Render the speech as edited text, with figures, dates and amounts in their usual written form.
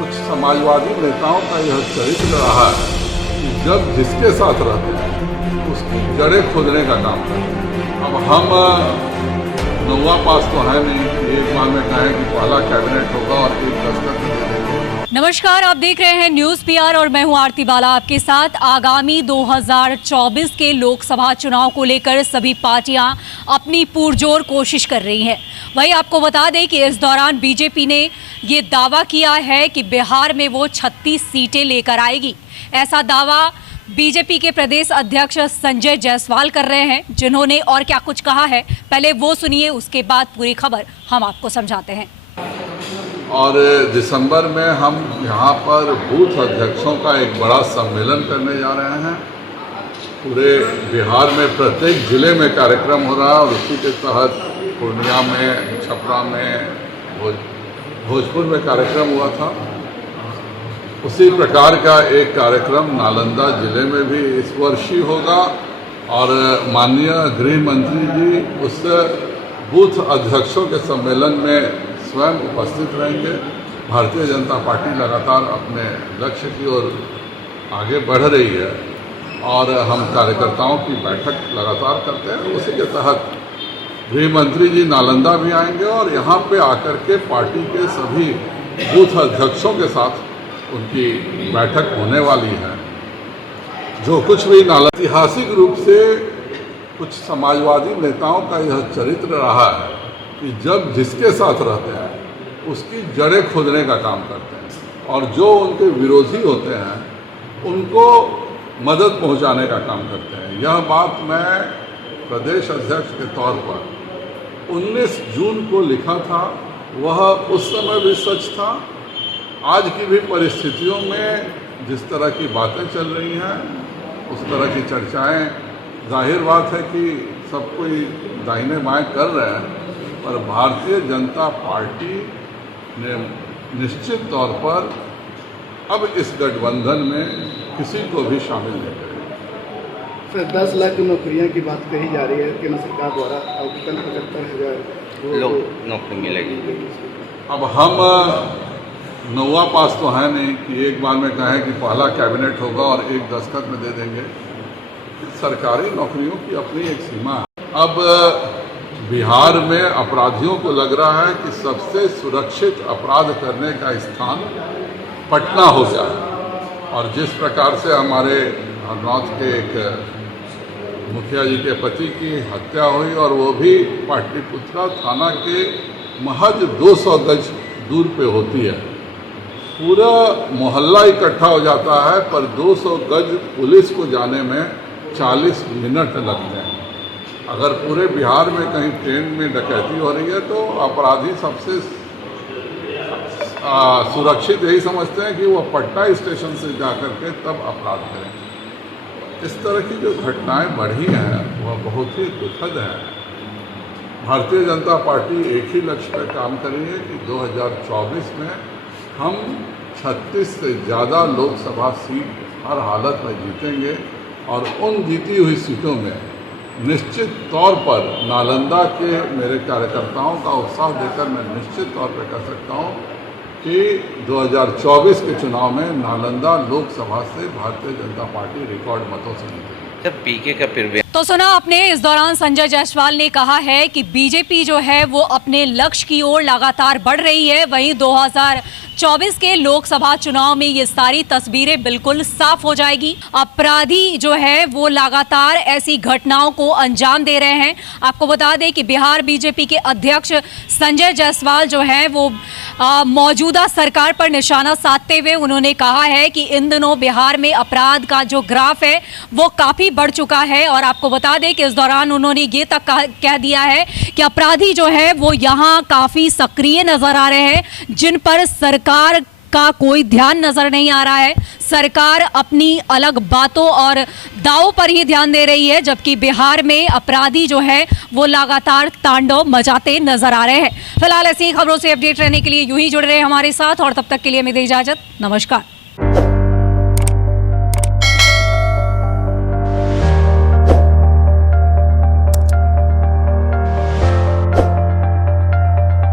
कुछ समाजवादी नेताओं का यह चरित्र रहा है कि जब जिसके साथ रहते हैं उसकी जड़ें खोदने का काम करते हैं। अब हम नौवा पास तो है नहीं कि एक बार में कहें कि पहला कैबिनेट होगा और एक दस्तखत दे देंगे। नमस्कार, आप देख रहे हैं न्यूज़ पीआर और मैं हूं आरती बाला आपके साथ। आगामी 2024 के लोकसभा चुनाव को लेकर सभी पार्टियां अपनी पुरजोर कोशिश कर रही हैं। वहीं आपको बता दें कि इस दौरान बीजेपी ने ये दावा किया है कि बिहार में वो 36 सीटें लेकर आएगी। ऐसा दावा बीजेपी के प्रदेश अध्यक्ष संजय जायसवाल कर रहे हैं, जिन्होंने और क्या कुछ कहा है पहले वो सुनिए, उसके बाद पूरी खबर हम आपको समझाते हैं। और दिसंबर में हम यहाँ पर बूथ अध्यक्षों का एक बड़ा सम्मेलन करने जा रहे हैं। पूरे बिहार में प्रत्येक जिले में कार्यक्रम हो रहा है और उसी के तहत पूर्णिया में, छपरा में, भोजपुर में कार्यक्रम हुआ था। उसी प्रकार का एक कार्यक्रम नालंदा जिले में भी इस वर्ष ही होगा और माननीय गृह मंत्री जी उस बूथ अध्यक्षों के सम्मेलन में स्वयं उपस्थित रहेंगे। भारतीय जनता पार्टी लगातार अपने लक्ष्य की ओर आगे बढ़ रही है और हम कार्यकर्ताओं की बैठक लगातार करते हैं। उसी के तहत गृह मंत्री जी नालंदा भी आएंगे और यहाँ पे आकर के पार्टी के सभी बूथ अध्यक्षों के साथ उनकी बैठक होने वाली है। जो कुछ भी ऐतिहासिक रूप से कुछ समाजवादी नेताओं का यह चरित्र रहा है कि जब जिसके साथ रहते हैं उसकी जड़ें खोदने का काम करते हैं और जो उनके विरोधी होते हैं उनको मदद पहुंचाने का काम करते हैं। यह बात मैं प्रदेश अध्यक्ष के तौर पर 19 जून को लिखा था, वह उस समय भी सच था। आज की भी परिस्थितियों में जिस तरह की बातें चल रही हैं, उस तरह की चर्चाएं, जाहिर बात है कि सब कोई दाहिने बाएं कर रहे हैं, पर भारतीय जनता पार्टी ने निश्चित तौर पर अब इस गठबंधन में किसी को भी शामिल नहीं करेगा। सर, 10 लाख की नौकरियां की बात कही जा रही है केंद्र सरकार द्वारा, अब कल 75,000 नौकरी मिलेगी। अब हम नौवा पास तो है नहीं कि एक बार में कहें कि पहला कैबिनेट होगा और एक दस्तखत में दे देंगे। सरकारी नौकरियों की अपनी एक सीमा है। अब बिहार में अपराधियों को लग रहा है कि सबसे सुरक्षित अपराध करने का स्थान पटना हो गया है और जिस प्रकार से हमारे हरनौत के एक मुखिया जी के पति की हत्या हुई और वो भी पाटलिपुत्रा थाना के महज 200 गज दूर पे होती है। पूरा मोहल्ला इकट्ठा हो जाता है पर 200 गज पुलिस को जाने में 40 मिनट लगते हैं। अगर पूरे बिहार में कहीं ट्रेन में डकैती हो रही है तो अपराधी सबसे सुरक्षित यही समझते हैं कि वो पटना स्टेशन से जाकर के तब अपराध करें। इस तरह की जो घटनाएं बढ़ी हैं वह बहुत ही दुखद हैं। भारतीय जनता पार्टी एक ही लक्ष्य पर काम कर रही है कि 2024 में हम 36 से ज़्यादा लोकसभा सीट हर हालत में जीतेंगे और उन जीती हुई सीटों में निश्चित तौर पर नालंदा के मेरे कार्यकर्ताओं का उत्साह देकर मैं निश्चित तौर पर कह सकता हूं कि 2024 के चुनाव में नालंदा लोकसभा से भारतीय जनता पार्टी रिकॉर्ड मतों से जीतेगी। जब पीके का फिर तो सुना आपने, इस दौरान संजय जायसवाल ने कहा है कि बीजेपी जो है वो अपने लक्ष्य की ओर लगातार बढ़ रही है। वहीं 2024 के लोकसभा चुनाव में ये सारी तस्वीरें बिल्कुल साफ हो जाएगी। अपराधी जो है वो लगातार ऐसी घटनाओं को अंजाम दे रहे हैं। आपको बता दें कि बिहार बीजेपी के अध्यक्ष संजय जायसवाल जो है वो मौजूदा सरकार पर निशाना साधते हुए उन्होंने कहा है कि इन दिनों बिहार में अपराध का जो ग्राफ है वो काफी बढ़ चुका है। और आपको बता दें कि इस दौरान उन्होंने ये तक कह दिया है कि अपराधी जो है वो यहाँ काफी सक्रिय नजर आ रहे हैं, जिन पर सरकार का कोई ध्यान नजर नहीं आ रहा है। सरकार अपनी अलग बातों और दावों पर ही ध्यान दे रही है, जबकि बिहार में अपराधी जो है वो लगातार तांडव मचाते नजर आ रहे हैं। फिलहाल ऐसी खबरों से अपडेट रहने के लिए यूं ही जुड़े रहे हमारे साथ और तब तक के लिए मैं दे इजाजत। नमस्कार।